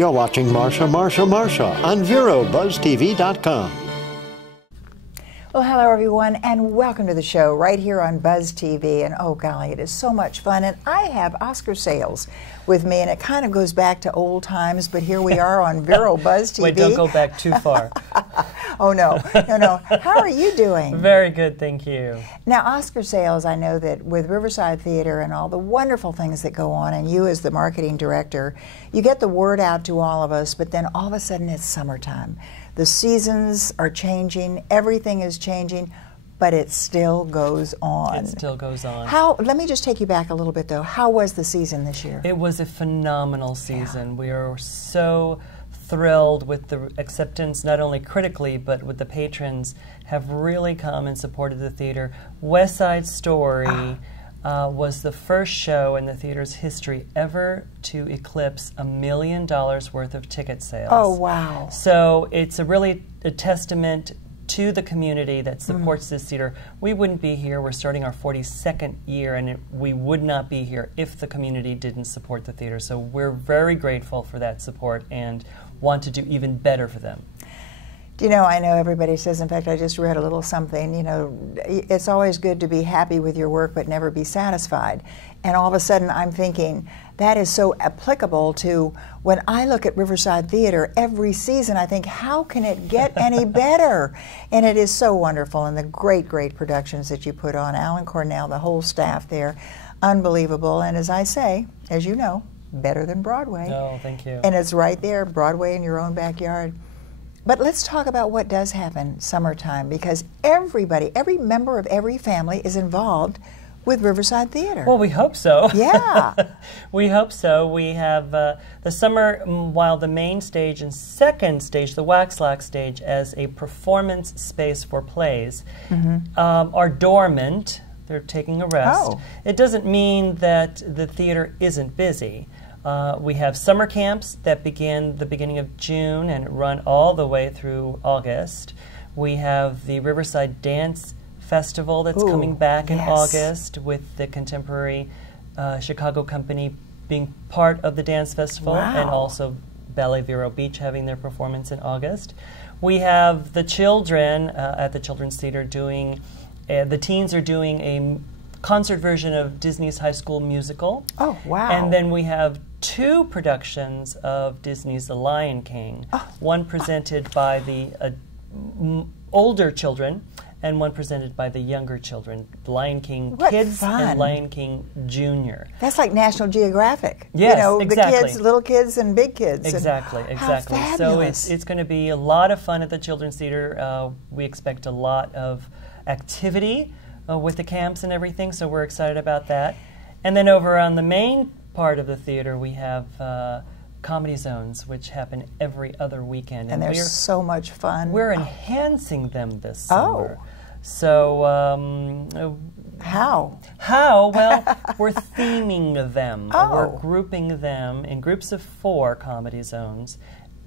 You're watching Marcia on VeroBuzzTV.com. Well, hello everyone, and welcome to the show right here on Buzz TV. And oh golly, it is so much fun. And I have Oscar Sayles with me, and it kind of goes back to old times, but here we are on Vero Buzz TV. Wait, don't go back too far. Oh no, no. How are you doing? Very good, thank you. Now, Oscar Sayles, I know that with Riverside Theatre and all the wonderful things that go on, and you as the marketing director, you get the word out to all of us, but then all of a sudden it's summertime. The seasons are changing, everything is changing, but it still goes on. It still goes on. Let me just take you back a little bit though. How was the season this year? It was a phenomenal season. Yeah. We are so thrilled with the acceptance, not only critically, but with the patrons have really come and supported the theater. West Side Story was the first show in the theater's history ever to eclipse $1 million worth of ticket sales. Oh, wow. So it's really a testament to the community that supports this theater. We wouldn't be here. We're starting our 42nd year, and we would not be here if the community didn't support the theater. So we're very grateful for that support and want to do even better for them. You know, I know everybody says, in fact, I just read a little something, you know, it's always good to be happy with your work but never be satisfied. And all of a sudden I'm thinking, that is so applicable to when I look at Riverside Theatre every season, I think, how can it get any better? And it is so wonderful, and the great, great productions that you put on. Alan Cornell, the whole staff there, unbelievable. And as I say, as you know, better than Broadway. Oh, thank you. And it's right there, Broadway in your own backyard. But let's talk about what does happen summertime, because everybody, every member of every family is involved with Riverside Theatre. Well, we hope so. Yeah. We hope so. We have the summer, while the main stage and second stage, the Waxlax stage, as a performance space for plays, are dormant. They're taking a rest. Oh. It doesn't mean that the theater isn't busy. We have summer camps that begin the beginning of June and run all the way through August. We have the Riverside Dance Festival that's coming back in August, with the Contemporary Chicago Company being part of the dance festival, and also Ballet Vero Beach having their performance in August. We have the children at the Children's Theater doing, the teens are doing a concert version of Disney's High School Musical. Oh, wow. And then we have 2 productions of Disney's The Lion King, one presented by the older children and one presented by the younger children, Lion King Kids and Lion King Junior. That's like National Geographic. Yes, you know, exactly. The kids, little kids and big kids. Exactly, exactly. How so fabulous. it's going to be a lot of fun at the Children's Theater. We expect a lot of activity with the camps and everything, so we're excited about that. And then over on the main part of the theater, we have comedy zones, which happen every other weekend. And they're so much fun. We're enhancing them this summer. Oh. So, how? How? Well, we're theming them. Oh. We're grouping them in groups of 4 comedy zones.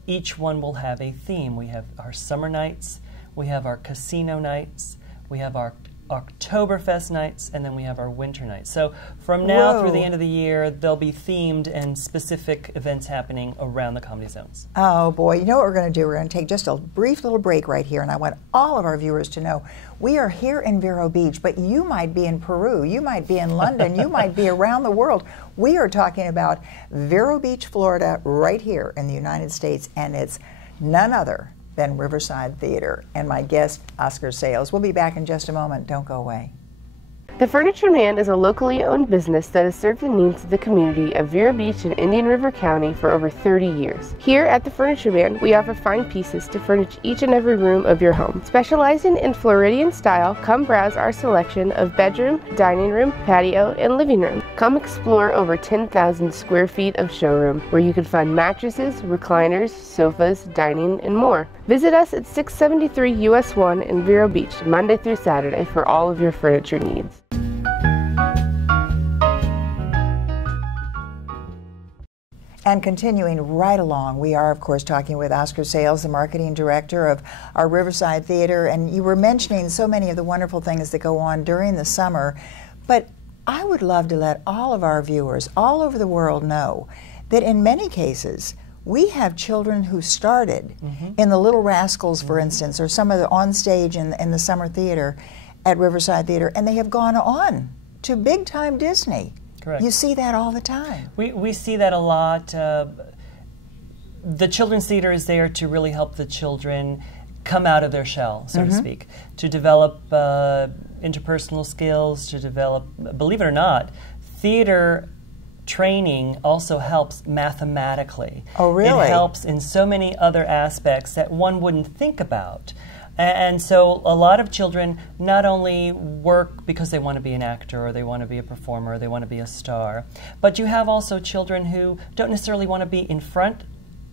Each one will have a theme. We have our summer nights, we have our casino nights, we have our Oktoberfest nights, and then we have our winter nights. So from now through the end of the year, there'll be themed and specific events happening around the comedy zones. Oh boy, you know what we're going to do? We're going to take just a brief little break right here, and I want all of our viewers to know we are here in Vero Beach, but you might be in Peru, you might be in London, you might be around the world. We are talking about Vero Beach, Florida, right here in the United States, and it's none other than Riverside Theatre, and my guest, Oscar Sayles. We'll be back in just a moment. Don't go away. The Furniture Man is a locally owned business that has served the needs of the community of Vero Beach and Indian River County for over 30 years. Here at the Furniture Man, we offer fine pieces to furnish each and every room of your home. Specializing in Floridian style, come browse our selection of bedroom, dining room, patio, and living room. Come explore over 10,000 square feet of showroom, where you can find mattresses, recliners, sofas, dining, and more. Visit us at 673 US 1 in Vero Beach, Monday through Saturday, for all of your furniture needs. And continuing right along, we are, of course, talking with Oscar Sayles, the marketing director of our Riverside Theatre, and you were mentioning so many of the wonderful things that go on during the summer, but I would love to let all of our viewers all over the world know that in many cases, we have children who started in the Little Rascals, for instance, or some of the on stage in the summer theater at Riverside Theatre, and they have gone on to big time Disney. Correct. You see that all the time. We see that a lot. The Children's Theatre is there to really help the children come out of their shell, so to speak, to develop interpersonal skills, to develop, believe it or not, theater training also helps mathematically. Oh, really? It helps in so many other aspects that one wouldn't think about. And so a lot of children not only work because they want to be an actor or they want to be a performer or they want to be a star, but you have also children who don't necessarily want to be in front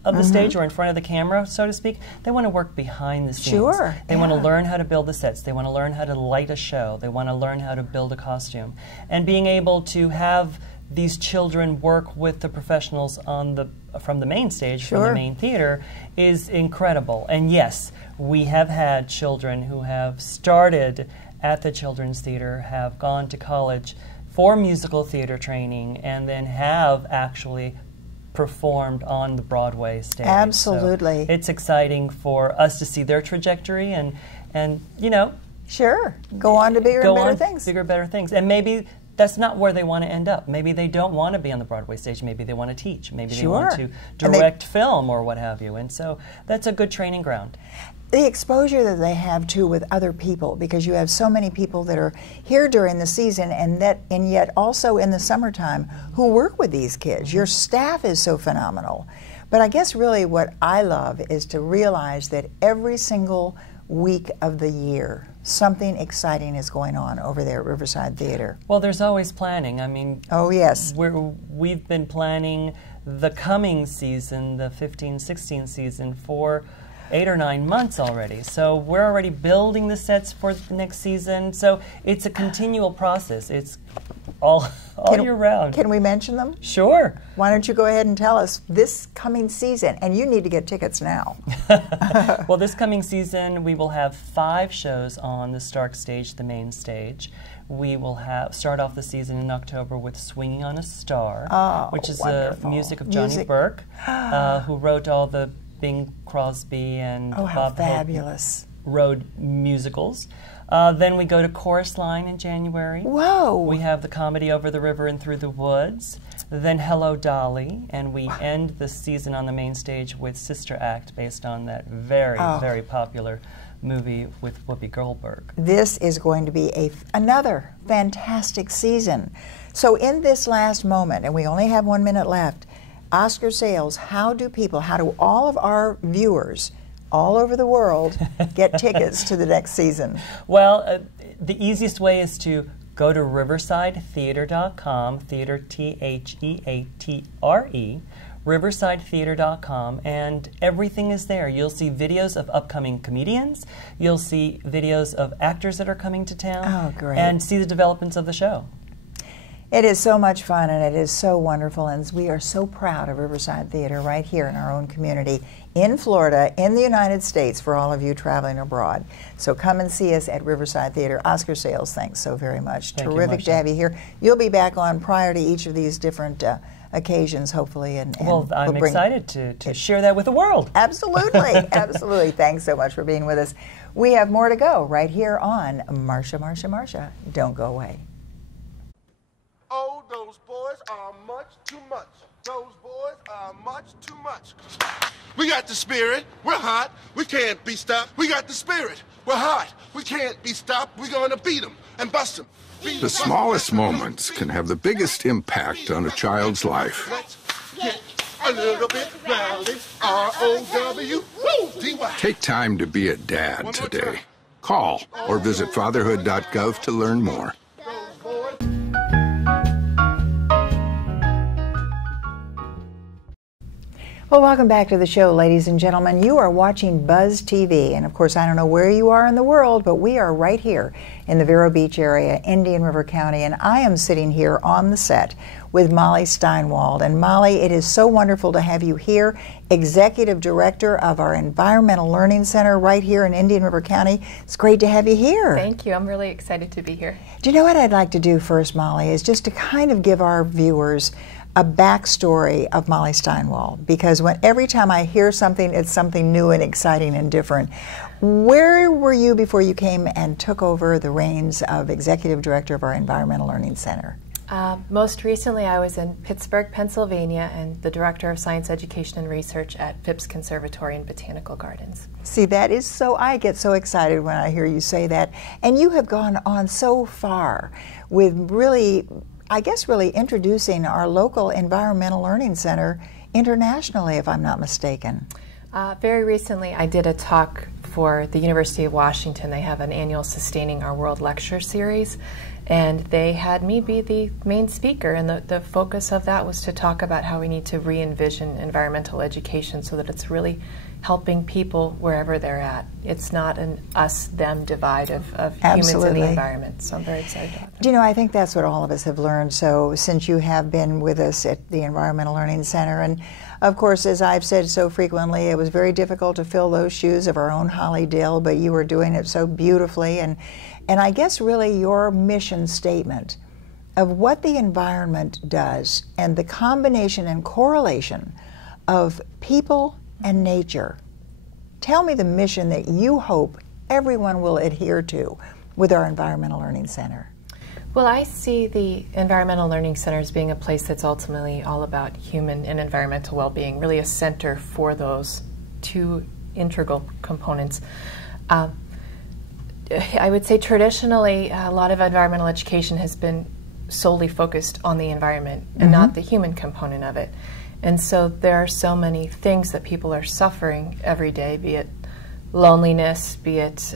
of the stage or in front of the camera, so to speak. They want to work behind the scenes. Sure. They want to learn how to build the sets. They want to learn how to light a show. They want to learn how to build a costume. And being able to have these children work with the professionals on from the main stage, from the main theater, is incredible. And yes, we have had children who have started at the Children's Theatre, have gone to college for musical theater training, and then have actually performed on the Broadway stage. Absolutely. So it's exciting for us to see their trajectory and you know, sure, go on to bigger and better things. Bigger, better things. And maybe that's not where they want to end up. Maybe they don't want to be on the Broadway stage. Maybe they want to teach. Maybe they want to direct film or what have you. And so that's a good training ground. The exposure that they have too with other people, because you have so many people that are here during the season and yet also in the summertime who work with these kids. Your staff is so phenomenal. But I guess really what I love is to realize that every single week of the year something exciting is going on over there at Riverside Theatre. Well, there's always planning. I mean, oh yes, we've been planning the coming season, the 15-16 season, for 8 or 9 months already. So we're already building the sets for the next season. So it's a continual process. It's all year round. Can we mention them? Sure. Why don't you go ahead and tell us this coming season, and you need to get tickets now. Well, this coming season we will have 5 shows on the Stark stage, the main stage. We will start off the season in October with Swinging on a Star, which is the music of Johnny Burke, who wrote all the Bing Crosby and Bob fabulous Road musicals. Then we go to Chorus Line in January. Whoa! We have the comedy Over the River and Through the Woods. Then Hello Dolly, and we end the season on the main stage with Sister Act, based on that very, very popular movie with Whoopi Goldberg. This is going to be another fantastic season. So in this last moment, and we only have 1 minute left, Oscar sales, how do all of our viewers all over the world get tickets to the next season? Well, the easiest way is to go to riversidetheatre.com, theater Theatre, riversidetheatre.com, and everything is there. You'll see videos of upcoming comedians, you'll see videos of actors that are coming to town, and see the developments of the show. It is so much fun, and it is so wonderful, and we are so proud of Riverside Theatre right here in our own community in Florida, in the United States, for all of you traveling abroad. So come and see us at Riverside Theatre. Oscar Sales, thanks so very much. Terrific to have you here. You'll be back on prior to each of these different occasions, hopefully. And well, I'm excited to share that with the world. Absolutely, absolutely. Thanks so much for being with us. We have more to go right here on Marcia, Marcia, Marcia. Don't go away. Oh, those boys are much too much. Those boys are much too much. We got the spirit. We're hot. We can't be stopped. We got the spirit. We're hot. We can't be stopped. We're going to beat them and bust them. The smallest moments can have the biggest impact on a child's life. Let's get a little bit rowdy. R-O-W-D-Y. Take time to be a dad today. Call or visit fatherhood.gov to learn more. Well, welcome back to the show, ladies and gentlemen. You are watching Buzz TV, and of course, I don't know where you are in the world, but we are right here in the Vero Beach area, Indian River County, and I am sitting here on the set with Molly Steinwald. And Molly, it is so wonderful to have you here, Executive Director of our Environmental Learning Center right here in Indian River County. It's great to have you here. Thank you. I'm really excited to be here. Do you know what I'd like to do first, Molly, is just to kind of give our viewers a backstory of Molly Steinwald, because every time I hear something, it's something new and exciting and different. Where were you before you came and took over the reins of Executive Director of our Environmental Learning Center? Most recently, I was in Pittsburgh, Pennsylvania, and the Director of Science Education and Research at Phipps Conservatory and Botanical Gardens. See, that is so, I get so excited when I hear you say that. And you have gone on so far with really, I guess, really introducing our local Environmental Learning Center internationally, if I'm not mistaken. Very recently, I did a talk for the University of Washington. They have an annual Sustaining Our World lecture series, and they had me be the main speaker, and the focus of that was to talk about how we need to re-envision environmental education so that it's really helping people wherever they're at. It's not an us-them divide of humans and the environment, so I'm very excited about that. Do you know, I think that's what all of us have learned, so since you have been with us at the Environmental Learning Center, and of course, as I've said so frequently, it was very difficult to fill those shoes of our own Holly Dill, but you were doing it so beautifully, and I guess really your mission statement of what the environment does and the combination and correlation of people and nature. Tell me the mission that you hope everyone will adhere to with our Environmental Learning Center. Well, I see the Environmental Learning Center as being a place that's ultimately all about human and environmental well-being, really a center for those two integral components. I would say traditionally a lot of environmental education has been solely focused on the environment and not the human component of it. And so there are so many things that people are suffering every day, be it loneliness, be it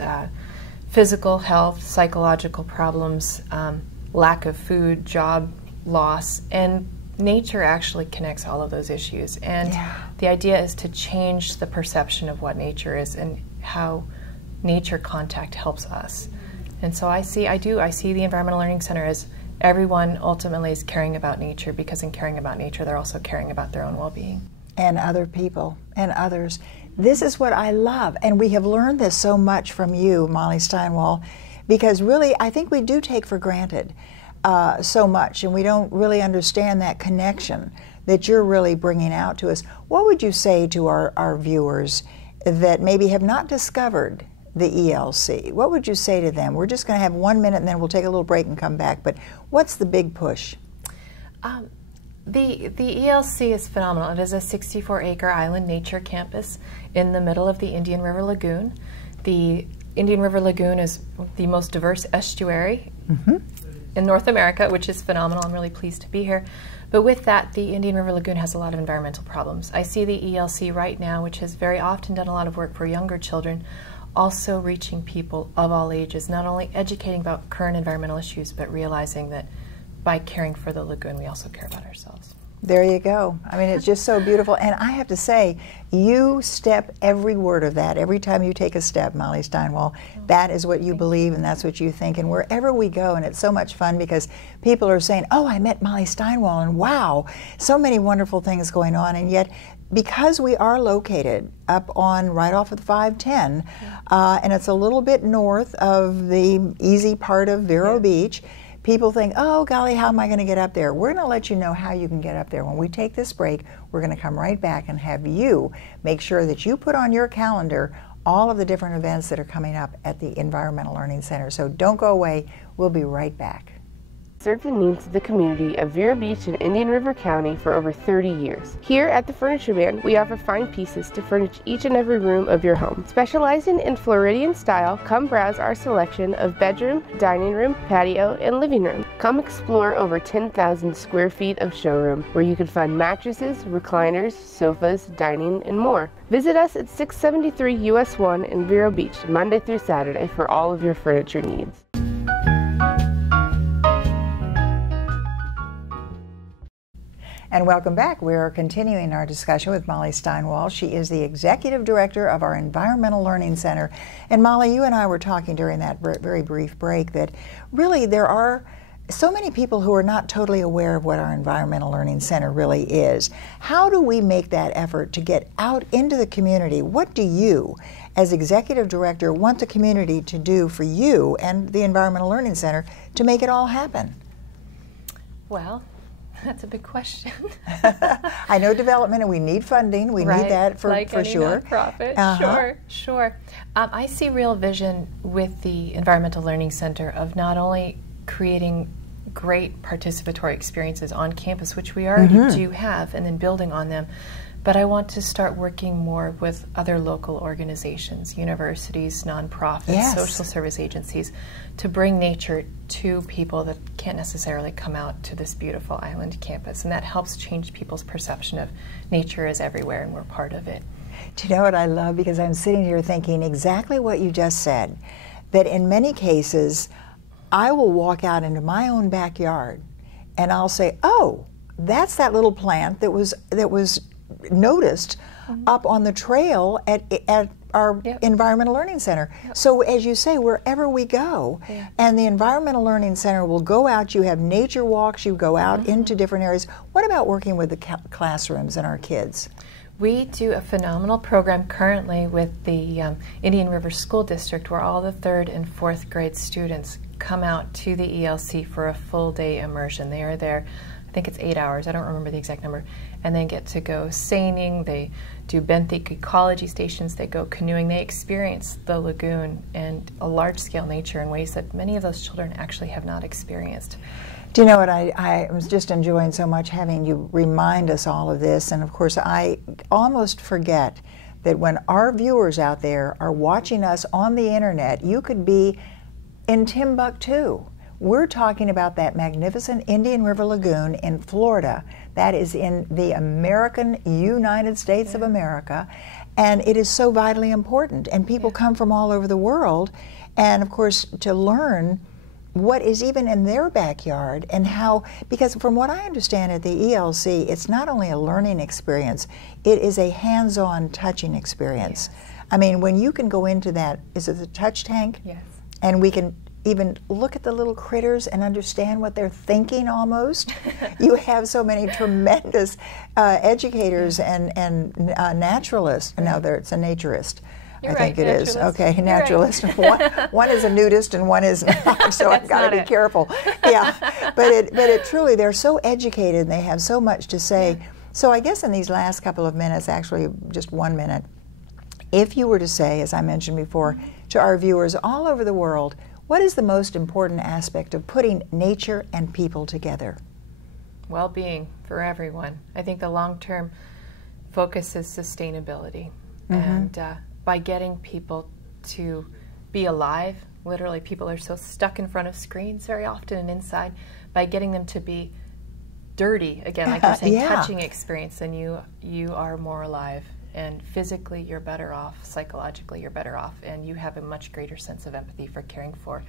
physical health, psychological problems, lack of food, job loss, and nature actually connects all of those issues. And the idea is to change the perception of what nature is and how nature contact helps us. And so I see the Environmental Learning Center as everyone ultimately is caring about nature, because in caring about nature, they're also caring about their own well-being. And other people and others. This is what I love, and we have learned this so much from you, Molly Steinwald, because really I think we do take for granted so much, and we don't really understand that connection that you're really bringing out to us. What would you say to our viewers that maybe have not discovered the ELC? What would you say to them? We're just going to have 1 minute and then we'll take a little break and come back, but what's the big push? The ELC is phenomenal. It is a 64-acre island nature campus in the middle of the Indian River Lagoon. The Indian River Lagoon is the most diverse estuary in North America, which is phenomenal. I'm really pleased to be here. But with that, the Indian River Lagoon has a lot of environmental problems. I see the ELC right now, which has very often done a lot of work for younger children, also reaching people of all ages, not only educating about current environmental issues, but realizing that by caring for the lagoon, we also care about ourselves. There you go. I mean, it's just so beautiful. And I have to say, you step every word of that. Every time you take a step, Molly Steinwald, that is what you believe and that's what you think. And wherever we go, and it's so much fun because people are saying, oh, I met Molly Steinwald, and wow, so many wonderful things going on. And yet, because we are located up on right off of the 510, and it's a little bit north of the easy part of Vero Beach, people think, oh, golly, how am I going to get up there? We're going to let you know how you can get up there. When we take this break, we're going to come right back and have you make sure that you put on your calendar all of the different events that are coming up at the Environmental Learning Center. So don't go away. We'll be right back. Served the needs of the community of Vero Beach and Indian River County for over 30 years. Here at the Furniture Man, we offer fine pieces to furnish each and every room of your home. Specializing in Floridian style, come browse our selection of bedroom, dining room, patio, and living room. Come explore over 10,000 square feet of showroom, where you can find mattresses, recliners, sofas, dining, and more. Visit us at 673 US 1 in Vero Beach, Monday through Saturday for all of your furniture needs. And welcome back. We are continuing our discussion with Molly Steinwald. She is the Executive Director of our Environmental Learning Center. And Molly, you and I were talking during that very brief break that really there are so many people who are not totally aware of what our Environmental Learning Center really is. How do we make that effort to get out into the community? What do you, as Executive Director, want the community to do for you and the Environmental Learning Center to make it all happen? Well, That's a big question. I know development, and we need funding. We need that for like any sure. Nonprofit. Sure. I see real vision with the Environmental Learning Center of not only creating great participatory experiences on campus, which we already do have, and then building on them. But I want to start working more with other local organizations, universities, nonprofits, social service agencies, to bring nature to people that can't necessarily come out to this beautiful island campus. And that helps change people's perception of nature is everywhere and we're part of it. Do you know what I love? Because I'm sitting here thinking exactly what you just said, that in many cases, I will walk out into my own backyard and I'll say, oh, that's that little plant that was noticed up on the trail at our Environmental Learning Center. So as you say, wherever we go, and the Environmental Learning Center will go out, you have nature walks, you go out into different areas. What about working with the classrooms and our kids? We do a phenomenal program currently with the Indian River School District, where all the 3rd and 4th grade students come out to the ELC for a full day immersion. They are there, I think it's 8 hours, I don't remember the exact number, and they get to go seining, they do benthic ecology stations, they go canoeing, they experience the lagoon and a large-scale nature in ways that many of those children actually have not experienced. Do you know what, I was just enjoying so much having you remind us all of this, and of course I almost forget that when our viewers out there are watching us on the internet, you could be in Timbuktu. We're talking about that magnificent Indian River Lagoon in Florida. That is in the American United States of America, and it is so vitally important. And people come from all over the world, and of course to learn what is even in their backyard and how, because from what I understand at the ELC, it's not only a learning experience, it is a hands-on touching experience. I mean, when you can go into that, is it the touch tank? Yes. And we can even look at the little critters and understand what they're thinking almost. You have so many tremendous educators and naturalists. No, it's a naturist. I think it is. Okay, naturalist. Right. one is a nudist and one is not, so I've got to be careful. Yeah, but it truly, they're so educated and they have so much to say. So I guess in these last couple of minutes, actually just 1 minute, if you were to say, as I mentioned before, to our viewers all over the world, what is the most important aspect of putting nature and people together? Well-being for everyone. I think the long-term focus is sustainability. And by getting people to be alive, literally people are so stuck in front of screens very often and inside, by getting them to be dirty, again, like you're saying, touching experience, then you are more alive. And physically you're better off, psychologically you're better off, and you have a much greater sense of empathy for caring for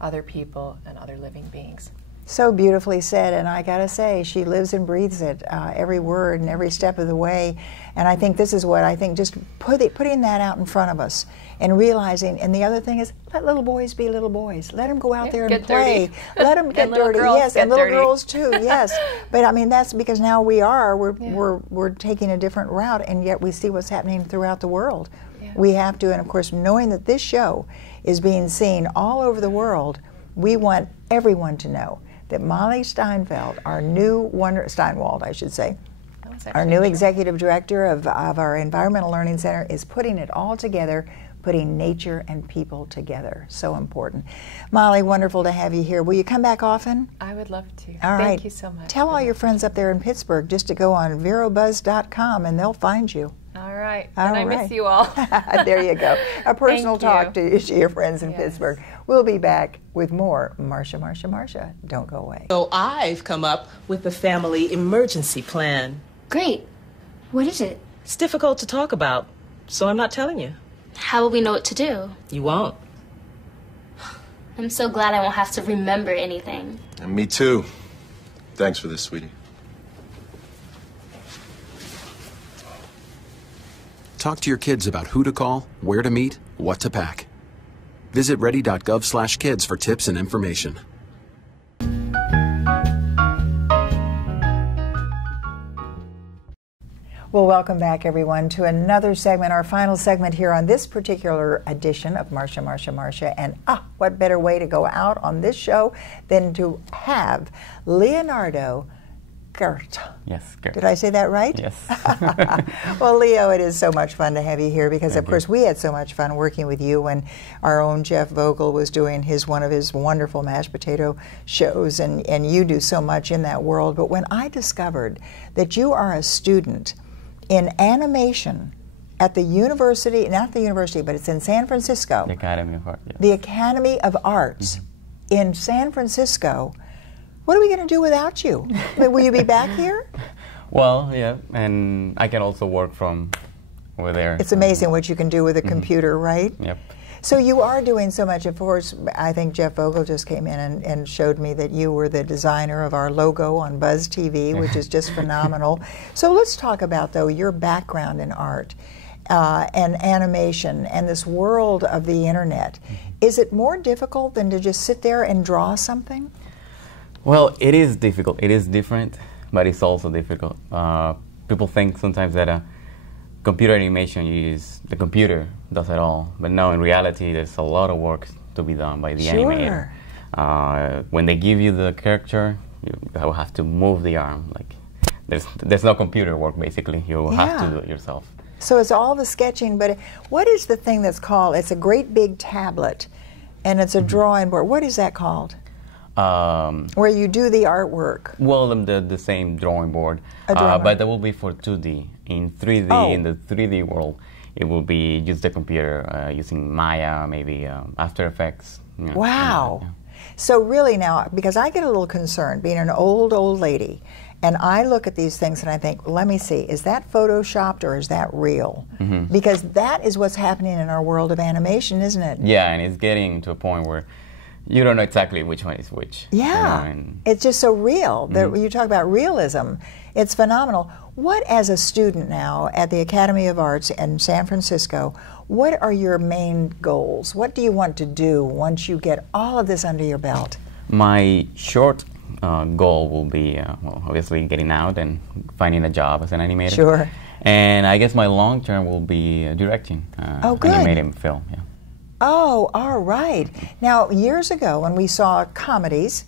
other people and other living beings. So beautifully said, and I gotta say, she lives and breathes it, every word and every step of the way. And I think this is what I think, just putting that out in front of us and realizing, and the other thing is, let little boys be little boys. Let them go out there and play. Dirty. Let them get dirty, yes, and little girls too, yes. But I mean, that's because now we're taking a different route, and yet we see what's happening throughout the world. Yeah. We have to, and of course, knowing that this show is being seen all over the world, we want everyone to know that Molly Steinwald, our new Steinwald, I should say, our new executive director of our Environmental Learning Center, is putting it all together, putting nature and people together. So important. Molly, wonderful to have you here. Will you come back often? I would love to. All right. Thank you so much. Tell all your friends up there in Pittsburgh just to go on verobuzz.com and they'll find you. All right. And I miss you all. There you go. A personal talk to your friends in Pittsburgh. We'll be back with more Marcia, Marcia, Marcia. Don't go away. So I've come up with the family emergency plan. Great. What is it? It's difficult to talk about, so I'm not telling you. How will we know what to do? You won't. I'm so glad I won't have to remember anything. And me too. Thanks for this, sweetie. Talk to your kids about who to call, where to meet, what to pack. Visit ready.gov/kids for tips and information. Well, welcome back, everyone, to another segment, our final segment here on this particular edition of Marcia, Marcia, Marcia. And what better way to go out on this show than to have Leonardo Quert. Yes, Quert. Did I say that right? Yes. Well, Leo, it is so much fun to have you here because, of course, we had so much fun working with you when our own Jeff Vogel was doing one of his wonderful mashed potato shows, and you do so much in that world. But when I discovered that you are a student in animation at the university, not the university, but it's in San Francisco. The Academy of Arts. Yes. The Academy of Arts in San Francisco. What are we going to do without you? I mean, will you be back here? Well, yeah, and I can also work from over there. It's amazing what you can do with a computer, right? Yep. So you are doing so much. Of course, I think Jeff Vogel just came in and showed me that you were the designer of our logo on Buzz TV, which is just phenomenal. So let's talk about, though, your background in art and animation and this world of the internet. Is it more difficult than to just sit there and draw something? Well, it is difficult. It is different, but it's also difficult. People think sometimes that computer animation is the computer does it all, but no, in reality, there's a lot of work to be done by the animator. When they give you the character, you will have to move the arm. Like there's no computer work basically. You have to do it yourself. So it's all the sketching, but what is the thing that's called? It's a great big tablet, and it's a drawing board. What is that called? Where you do the artwork. Well, the same drawing board, but that will be for 2D. In 3D, in the 3D world, it will be just the computer using Maya, maybe After Effects. You know, wow. Yeah. So really now, because I get a little concerned being an old lady, and I look at these things and I think, let me see, is that photoshopped or is that real? Because that is what's happening in our world of animation, isn't it? Yeah, and it's getting to a point where you don't know exactly which one is which. Yeah, you know, it's just so real. You talk about realism. It's phenomenal. What, as a student now at the Academy of Arts in San Francisco, what are your main goals? What do you want to do once you get all of this under your belt? My short goal will be, well, obviously getting out and finding a job as an animator. Sure. And I guess my long term will be directing animated film. Yeah. Oh, all right. Now, years ago when we saw comedies,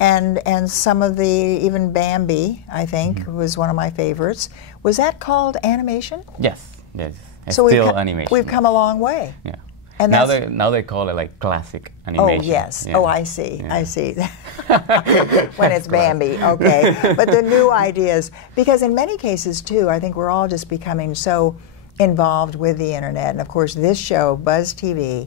and some of the, even Bambi, I think, was one of my favorites. Was that called animation? Yes, yes. It's so still animation. We've come a long way. Yeah. And now they call it like classic animation. Oh, yes. Yeah. Oh, I see. Yeah. I see. When it's Bambi, okay. But the new ideas, because in many cases, too, I think we're all just becoming so involved with the internet. And of course, this show, Buzz TV,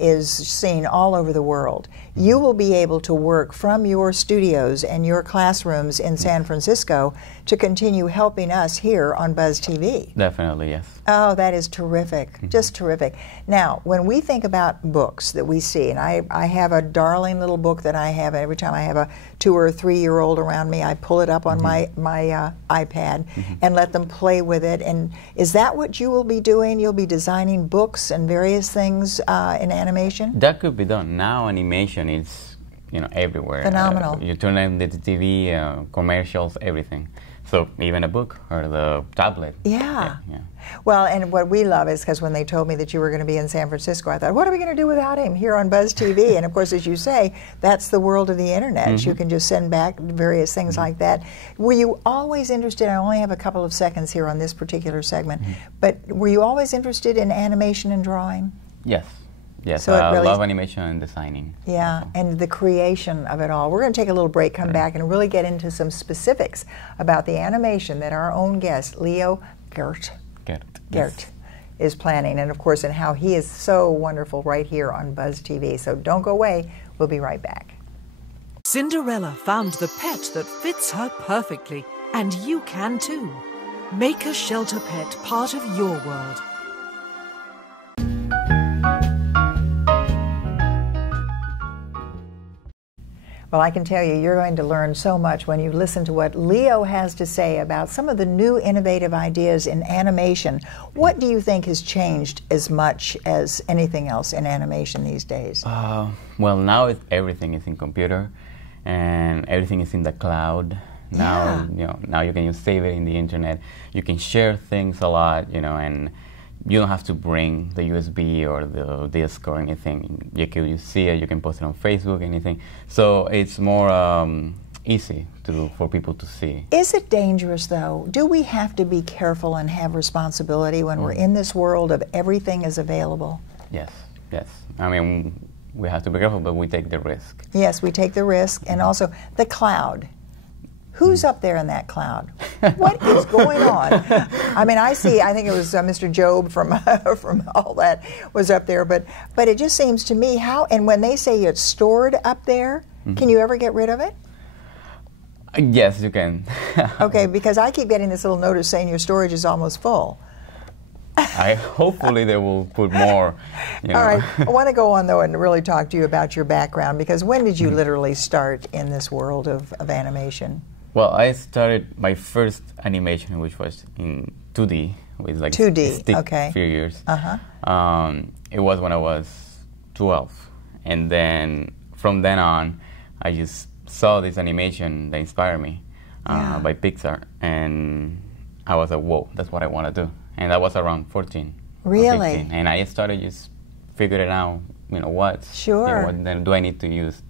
is seen all over the world. You will be able to work from your studios and your classrooms in San Francisco to continue helping us here on Buzz TV. Definitely, yes. Oh, that is terrific, just terrific. Now, when we think about books that we see, and I have a darling little book that I have every time I have a 2 or 3-year-old around me, I pull it up on my iPad and let them play with it. And is that what you will be doing? You'll be designing books and various things in animation? That could be done. Now animation is, you know, everywhere. Phenomenal. You turn on the TV, commercials, everything. So even a book or the tablet. Yeah. Well, and what we love is because when they told me that you were going to be in San Francisco, I thought, what are we going to do without him here on Buzz TV? And of course, as you say, that's the world of the internet. You can just send back various things like that. Were you always interested, I only have a couple of seconds here on this particular segment, but were you always interested in animation and drawing? Yes. Yes, so I love animation and designing. Yeah, and the creation of it all. We're going to take a little break, come back, and really get into some specifics about the animation that our own guest, Leo Quert, is planning, and of course, and how he is so wonderful right here on Buzz TV. So don't go away. We'll be right back. Cinderella found the pet that fits her perfectly, and you can too. Make a shelter pet part of your world. Well, I can tell you, you're going to learn so much when you listen to what Leo has to say about some of the new innovative ideas in animation. What do you think has changed as much as anything else in animation these days? Well, now everything is in computer, and everything is in the cloud. Now, now you can save it in the internet. You can share things a lot, and you don't have to bring the USB or the disk or anything. You see it, you can post it on Facebook, anything. So it's more easy for people to see. Is it dangerous, though? Do we have to be careful and have responsibility when we're in this world of everything is available? Yes, yes. I mean, we have to be careful, but we take the risk. Yes, we take the risk. And also, the cloud. Who's up there in that cloud? What is going on? I mean, I think it was Mr. Job from all that was up there, but it just seems to me and when they say it's stored up there, can you ever get rid of it? Yes, you can. Okay, because I keep getting this little notice saying your storage is almost full. Hopefully they will put more. All right. I want to go on, though, and really talk to you about your background, because when did you literally start in this world of animation? Well, I started my first animation, which was in 2D, with like 2D, a few years. It was when I was 12. And then from then on, I just saw this animation that inspired me by Pixar. And I was like, whoa, that's what I want to do. And that was around 14. Really? 15. And I started just figuring out, what then do I need to use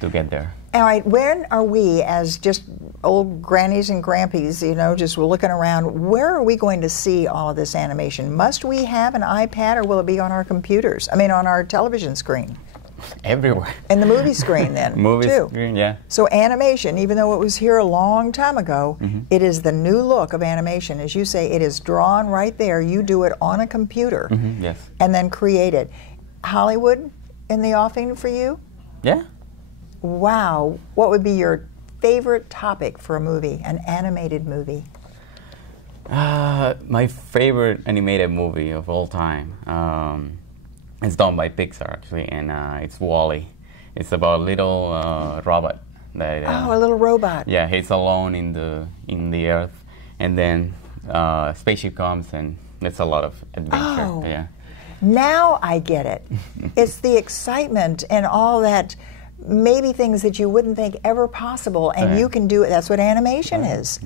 to get there. All right, when are we, as just old grannies and grandpies, just looking around, where are we going to see all of this animation? Must we have an iPad, or will it be on our computers? I mean, on our television screen? Everywhere. And the movie screen, then, movie too. Screen, yeah. So animation, even though it was here a long time ago, it is the new look of animation. As you say, it is drawn right there. You do it on a computer. Yes. And then create it. Hollywood in the offing for you? Yeah. Wow. What would be your favorite topic for a movie, an animated movie? My favorite animated movie of all time. It's done by Pixar, actually, and it's Wall-E. It's about a little robot that. A little robot. Yeah, he's alone in the Earth, and then a spaceship comes, and it's a lot of adventure. Oh. Yeah. Now I get it. It's the excitement and all that. Maybe things that you wouldn't think ever possible, and you can do it. That's what animation is.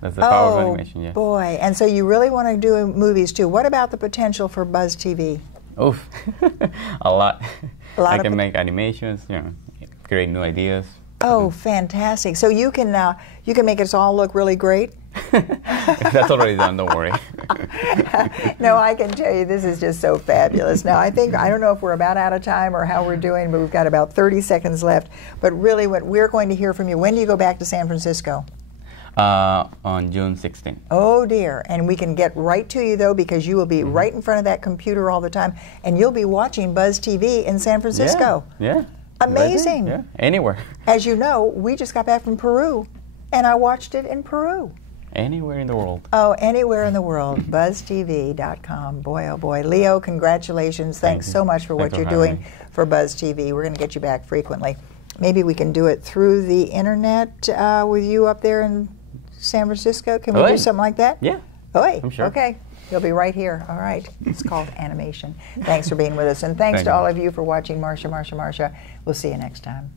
That's the power of animation, yeah. Boy, and so you really want to do movies too. What about the potential for Buzz TV? Oof, a lot. I can make animations, create new ideas. Oh, fantastic! So you can make us all look really great. That's already done. Don't worry. No, I can tell you this is just so fabulous. Now, I don't know if we're about out of time or how we're doing, but we've got about 30 seconds left. But really, what we're going to hear from you. When do you go back to San Francisco? On June 16th. Oh dear, and we can get right to you though, because you will be right in front of that computer all the time, and you'll be watching Buzz TV in San Francisco. Yeah. Amazing. Yeah. Anywhere. As you know, we just got back from Peru, and I watched it in Peru. Anywhere in the world. Oh, anywhere in the world. BuzzTV.com. Boy, oh boy. Leo, congratulations. Thanks so much for what you're doing for Buzz TV. We're going to get you back frequently. Maybe we can do it through the internet with you up there in San Francisco. Can we do something like that? Yeah. Oi. I'm sure. Okay. You'll be right here. All right. It's called animation. Thanks for being with us. And thanks to all of you for watching Marcia. We'll see you next time.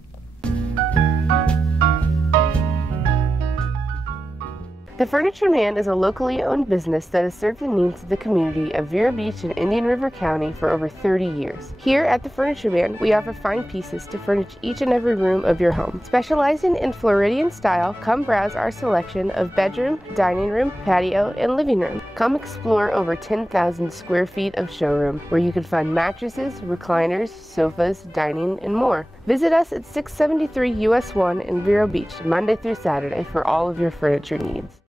The Furniture Man is a locally owned business that has served the needs of the community of Vero Beach and Indian River County for over 30 years. Here at the Furniture Man, we offer fine pieces to furnish each and every room of your home. Specializing in Floridian style, come browse our selection of bedroom, dining room, patio, and living room. Come explore over 10,000 square feet of showroom, where you can find mattresses, recliners, sofas, dining, and more. Visit us at 673 US 1 in Vero Beach, Monday through Saturday, for all of your furniture needs.